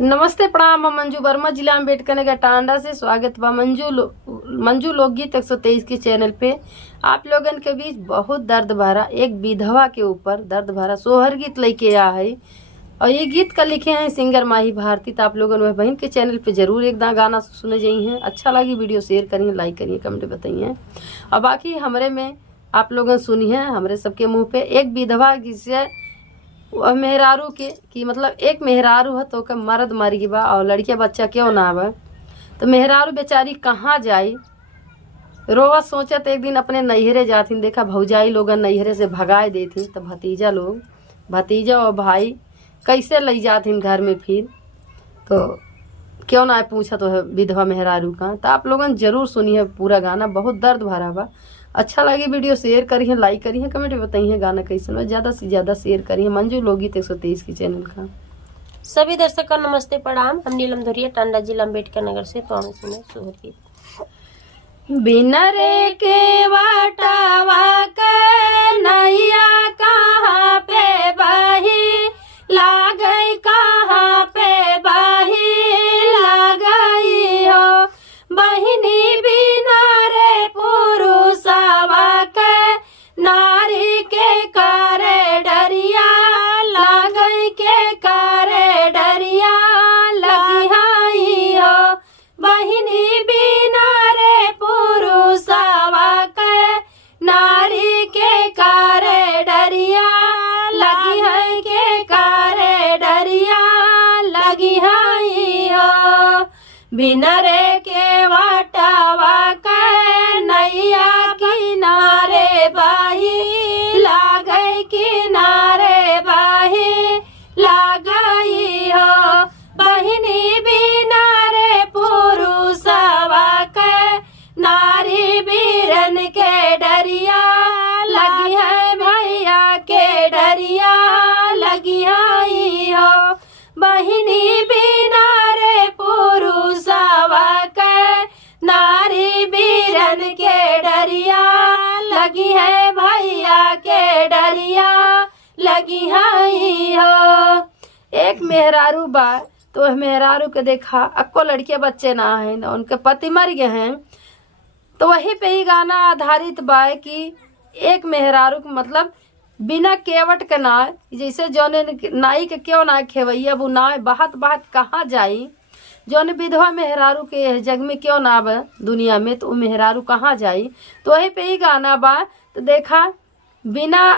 नमस्ते प्रणाम। हम मंजू वर्मा, जिला अम्बेडकर नगर टांडा से स्वागत बा मंजू लोकगीत 123 के चैनल पे। आप लोगन के बीच बहुत दर्द भरा एक विधवा के ऊपर दर्द भरा सोहर गीत लेके आ है और ये गीत का लिखे हैं सिंगर माही भारती। तो आप लोगन वह बहन के चैनल पे जरूर एक गाना सुने जाइए हैं। अच्छा लगी वीडियो शेयर करिए, लाइक करिए, कमेंट बताइए। और बाकी हमरे में आप लोगन सुनिए हमरे सबके मुँह पे एक विधवा जिससे वह मेहरारू के कि मतलब एक मेहरारू है तो ओकर मर्द मर गई बा और लड़किया बच्चा क्यों ना बा, तो मेहरारू बेचारी कहाँ जाई। रोवा सोचत एक दिन अपने नैहरे जाथिन, देखा भौजाई लोगन नैहरे से भगाए देथिन, तो भतीजा और भाई कैसे ले जाथिन घर में। फिर तो क्यों ना पूछा तो है विधवा मेहरारू का। तो आप लोगन जरूर सुनिए पूरा गाना, बहुत दर्द भरा बा। अच्छा लगे वीडियो शेयर करिए, लाइक करिए, कमेंट बताइए गाना कैसन हो। ज़्यादा से ज़्यादा शेयर करिए मंजू लोकगीत 123 की चैनल का। सभी दर्शक का नमस्ते प्रणाम। हम नीलम धुरिया टांडा जिला अम्बेडकर नगर से। तो हम सुने सोहर गीत। बिना रे के वाटावा के नैया कहाँ पे बही लागई, कहाँ पे बही लागई हो। बहिनी बिना रे पुरुषवा के नारी के करे डरिया लागई, के करे डरिया लगी हाई हो। बहिनी बिना रे पुरुषवा के नारी के करे डरिया लगी है, के करे डरिया लगी हाई हो। बिना रे के वाटावा के नैया किनारे बही लागई, किनारे बही लागई हो। बहिनी बिना रे पुरुषवा के नारी बीरन के डरिया लगी है, भैया के डरिया लगी आई हो। बहिनी बिना रे पुरुषवा के नारी बीरन के डरिया लगी है, भैया के डरिया लगी आई हो। एक मेहरारू बा, तो मेहरारू के देखा अक्को लड़के बच्चे ना हैं, उनके पति मर गए हैं। तो वही पे ही गाना आधारित बा कि एक मेहरारू मतलब बिना केवट के नाय, जैसे जौने नाई के क्यों ना खेवैया वो नाय बहत बहत कहाँ जाई। जौन विधवा मेहरारू के जग में क्यों ना बा दुनिया में, तो वो मेहरारू कहाँ जाई। तो वही पे ही गाना बा। तो देखा बिना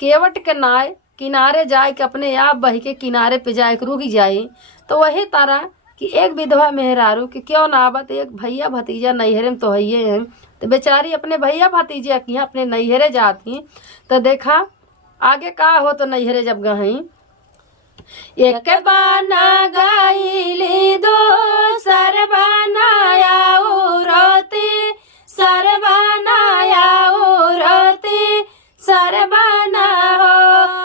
केवट के नाय किनारे जाए के अपने आप बही के किनारे पे जाए के रुक जाई। तो वही तरह कि एक विधवा मेहरारू के क्यों ना आवा, तो एक भैया भतीजा नैहरे में तो है हैं। तो बेचारी अपने भैया भतीजे की अपने नैहरे जाती। तो देखा आगे का हो, तो नैहरे जब गई एक बाना गईली दो सर बनाया रोती, सर बनाया रोती, सर बना हो।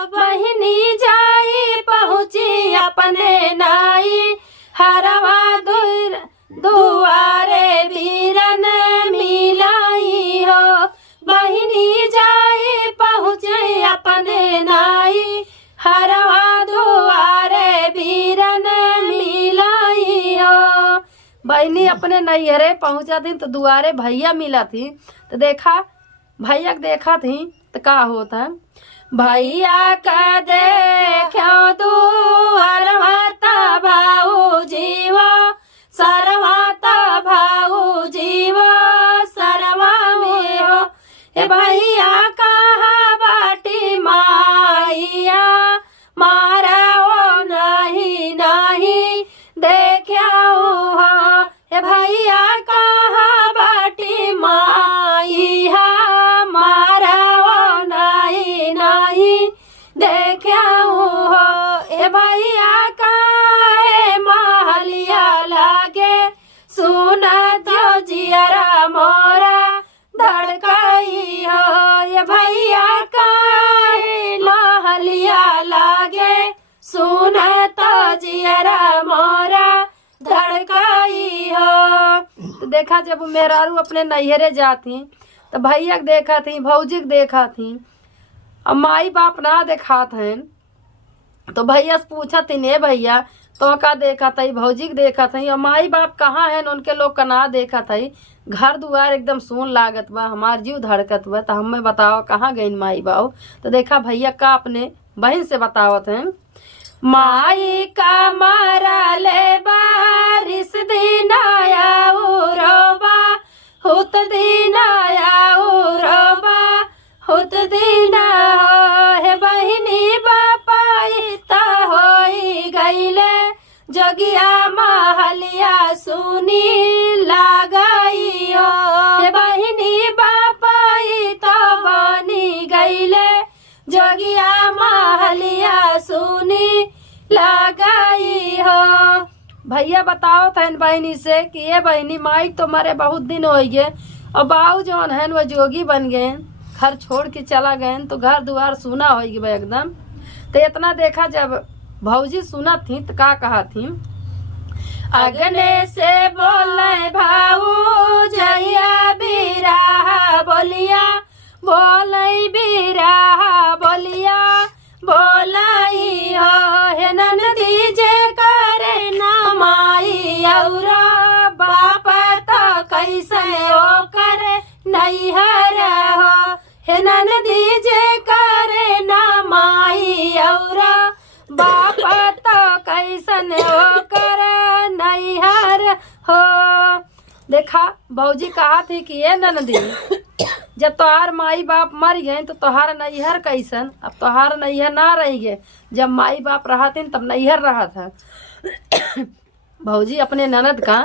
बहिनी जाई पहुँची अपने नाई हरवा दुआरे बीरन मिलाई हो। बहिनी जाई पहुँचे अपने नाई हरवा दुआरे बीरन मिलाई हो। बहिनी अपने नैहरे पहुँचा थी तो दुआरे भैया मिला थी। तो देखा भैया देखा थी तो का होता, भैया का देखो दुआरवाता भाऊ जीवा सरवाता भाऊ जीवा सरवा में हो। ए भैया कहाँ बाटी माइया मारा ओ नहीं नहीं देखा हो। ए भैया कहाँ बाटी माइया मारा ओ नहीं नहीं देखा हो। ए भैया काहे महलिया लागे सुना जो जियरा मोरा धड़काई हो। ये भैया काहे महलिया लागे सुना तो जियरा मोरा धड़काई हो। तो देखा जब मेहरारू अपने नैहरे जाती तो भैया के देखा थी, भौजी के देखा थी, अब माई बाप ना देखात हैं। तो भैया से पूछा तीन भैया तो का देखा थी, भौजी के देखा थी, और माई बाप कहाँ है उनके लोग का ना देखा थी। घर दुआर एकदम सुन लागत बा, हमार जीव धड़कत बा। तो हमें बताओ कहाँ गई माई बाप। तो देखा भैया का अपने बहन से बतावत हैं, माई का मारा ले बारिश दिन आया रोबा, हुत दिन आया रोबा, हुत दिन हे बहिनी बापाई ता होई गईले, जोगिया महलिया सुनी लागई हो, हे बहिनी बापाई ता बनी गईले, जोगिया महलिया सुनी लगाई हो। भैया बताओ था इन बहनी से कि ये बहनी माई तो मरे बहुत दिन हो गए, और बाऊ जौन है वो जोगी बन गए, घर छोड़ के चला गए, तो घर दुआर सुना हो गए एकदम। तो इतना देखा जब भौजी सुना थी तो का कहा थी, अगने से बोले भाऊ जहिया बिराहा बोलिया, बोलई बिराहा बोलिया, बोलाई हो हे ननदी जे करे ना माई औरा, बाप तो कैसन ओ करे नैहर हो, हे ननदी जे करे ना माई औरा, बाप तो कैसन ओ करे नैहर हो। देखा भौजी कहा थी कि ये ननदी जब तोहार माई बाप मर गए तो तोहार नैहर कैसन, अब तोहार नैहर ना रह गए, जब माई बाप रहा थे तब नैहर रहा था। भौजी अपने ननद का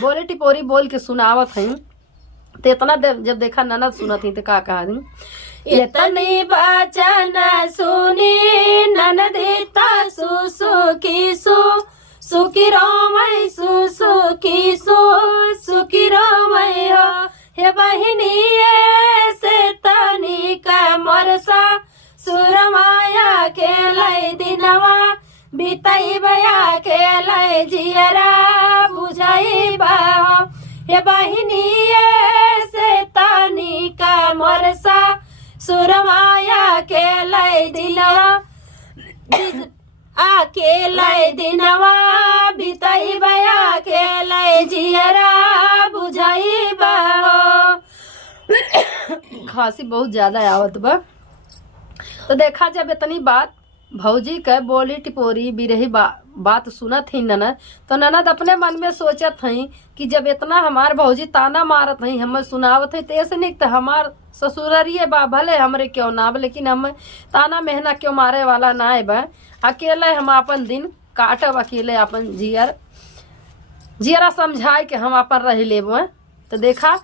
बोले टिपोरी बोल के सुनावत हैं। तो इतना जब देखा ननद सुनत थी तो का कहा थी, इतनी बचन सुनी ननदी ता सुसु की सुखी रोमई सुसु की सुखी रोमई हो, हे बहिनी से तनी का मोरसा सुरमाया के लय दिनवा, बीतई बया के लय जियरा बुझाई बा, हे बहिनी से तनी का मोरसा सुरमाया के लय दिनवा, आके लय दिनवा, बीतई बया के लय जियरा बुझाई बा। खांसी बहुत ज्यादा आवत बा। तो देखा जब इतनी बात भौजी के बोली टिपोरी बिरही बात सुनत थी ननद, तो ननद अपने मन में सोचत थी कि जब इतना हमार भौजी ताना मारत हई हमें सुनावत हई, तो ऐसे नहीं तो हमार ससुररिए बा भले हमरे क्यों ना बा, लेकिन हम ताना मेहना क्यों मारे वाला ना है बा। अकेले हम अपन दिन काटब, अकेले अपन जियरा समझाए के हम अपन रह लेब। तो देखा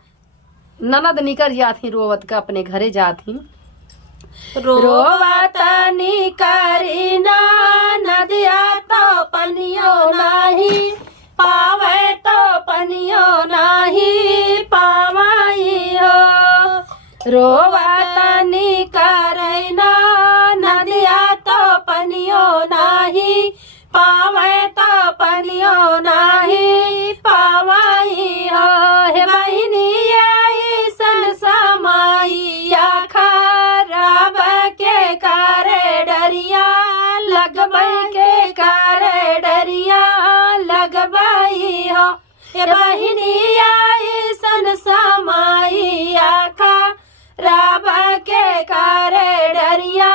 ननद निकल जाती रोवत का अपने घरे जाती, रोवत निकरी ना नदिया तो पनियो नाही पावे, तो पनियो नाही पावाई हो, रोवत निकरी ना नदिया तो पनियो नाही पावे, तो पनियो नाही पावाई हो, हे बहिनी सन समाइया खराब के करे डरिया, लगबई के करे डरिया लगबई हो, हे बहिनी सन समाइया खराब के करे डरिया,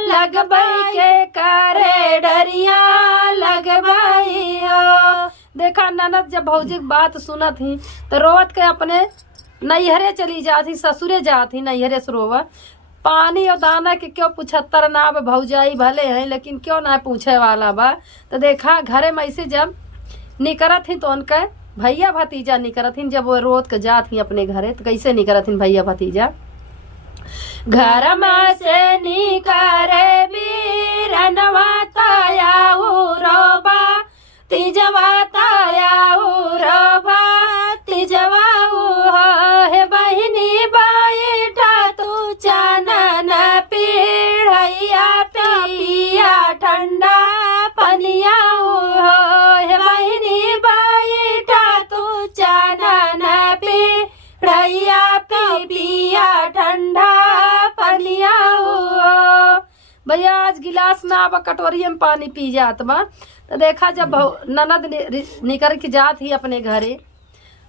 लगबई के करे डरिया लगबई हो। देखा ननद जब भौजी की बात सुना थी तो रोवत के अपने नैहरे चली जाती, ससुरे जाती नैहरे से रोवा। पानी और दाना के क्यों पुछत्तर ना बा, भौजाई भले हैं लेकिन क्यों ना पूछे वाला बा। तो देखा घरे में से जब निकरत थी तो उनका भैया भतीजा निकरत थी, जब वो रोत के जात थी अपने घरे तो कैसे निकरत थी भैया भतीजा, घर में से निकरे बीरनवा ताया रोबा, तिजवा ताया रोबा, तिजवा हे बहिनी बैठा तू चानन पीढ़ैया पिया ठंडा पनिया हे बहिनी बैठा तू चानन पीढ़ैया पिया ठंडा पनिया भैया आज गिलास ना अब कटोरी में पानी पी जात बा। तो देखा जब ननद निकल के जात ही अपने घरे,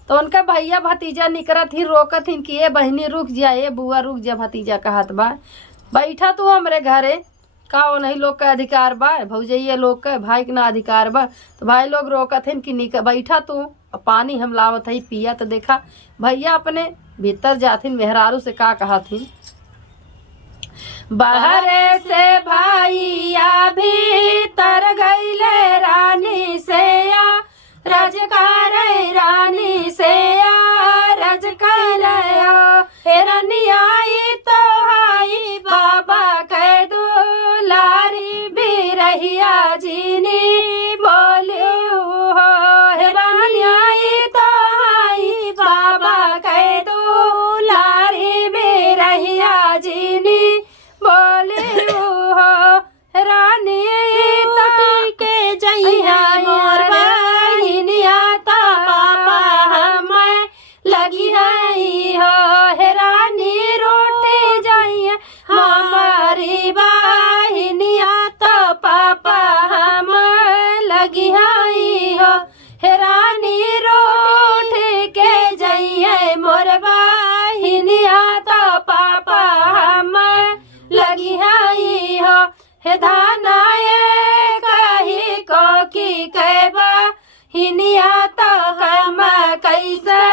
तो उनका भैया भतीजा निकरत ही रोकत ही कि ए बहनी रुक जा, ए बुआ रुक जा, भतीजा कहत बा बैठा तू हमरे घरे, का नहीं लोग का अधिकार बा, भौजैया लोग का भाई के ना अधिकार बा। तो भाई लोग रोकत हैं कि बैठा तू, पानी हम लावत है पिया। तो देखा भैया अपने भीतर जाथिन, मेहरारू से का कहथिन, बाहरे से भैया भीतर गईले रानी से या रजकार रानी से या रजकार रनियाई तो हाई बाबा कह दुलारी भी रहिया जीनी बोलियो हो, रनियाई तो हाई बाबा कह दुलारी भी रहिया जीनी बोलियो हो, रानी तो के जइया मोर बहिनिया तो पापा हमें लगी है हो, रानी रोटी जाइए हमारी बहिनिया तो पापा हम लगी है हो, रानी रोटी के जाइए मोर बहिनिया तो पापा हम लगी है हो, हे धानाए कही को की कहबा हिनिया तो हम कैसे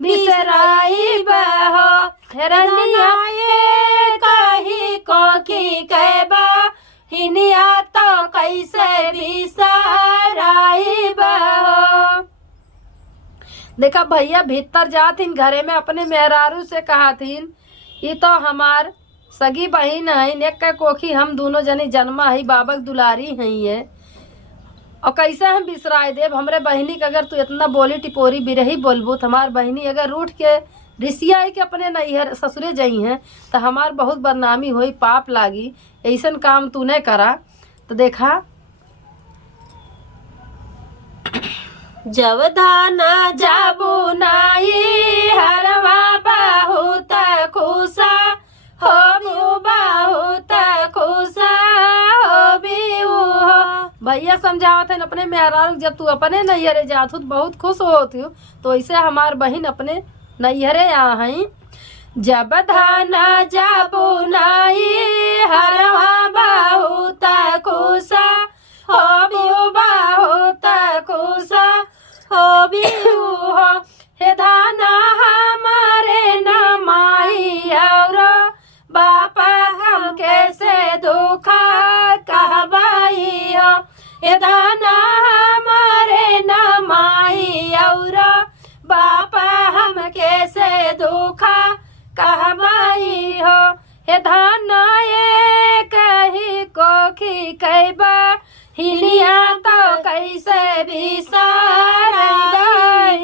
बिसराई बहो, रनियाए कही को की कहबा हिनिया तो कैसे बिसराई बहो। देखा भैया भीतर जाथिन घरे में अपने मेहरारू से कहाथिन, ये तो हमार सगी बहन है, नेक का कोखी हम दोनों जनी जन्मा है, बाबक दुलारी है, और कैसे हम बिसराए देव हमरे बहनी के। अगर तू इतना बोली टिपोरी बिरही बोलबू तो हमार बहनी अगर रूठ के रिसिया के अपने नैहर ससुरे जई हैं तो हमार बहुत बदनामी होई, पाप लागी, ऐसन काम तू नहीं करा। तो देखा जब धाना जाबू नाई हरवा बहुत खुशा हो बहुत खुशा हो भी हो। भैया समझावत है अपने मेहरारू, जब तू अपने नैहरे जात हो तो बहुत खुश होती हो, तो ऐसे हमार बहन अपने नैहरे यहाँ है। जब धाना जाबू नाई हरवा बहुत खुशा हो बहुत खुशा हो भी हो, हे धाना हमारे नमाई और बापा हम कैसे दुखा कहबाई हो, हे धाना हमारे नमाई और बापा हम कैसे दुखा कहबाई हो, हे धाना ये कही कोखी कहबा हिनिया तो कैसे बिसराई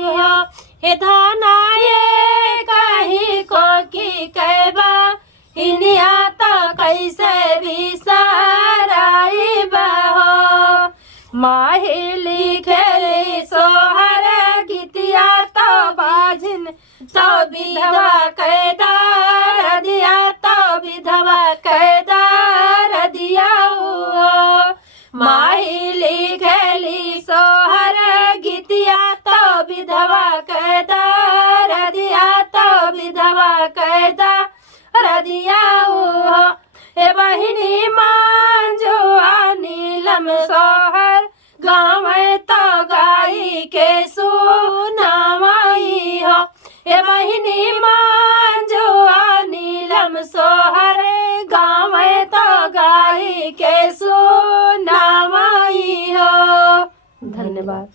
हो, हे धाना ये कही कोखी कहबा हिनिया तो कैसे बिसराई बहो। माहिली खेली सोहर गीतिया तो बाजिन तो विधवा कैदार दिया, तो विधवा कैदार दिया। माहिली खेली सोहर गीतिया तो विधवा कैदार दिया, तो विधवा कैदार दिया। हे बहिनी मांजुआ नीलम सोहर गाँव तो गाई के सुनावाई हो, हे बहिनी मांजुआ नीलम सोहर गाँव तो गाई के सुनावाई हो। धन्यवाद।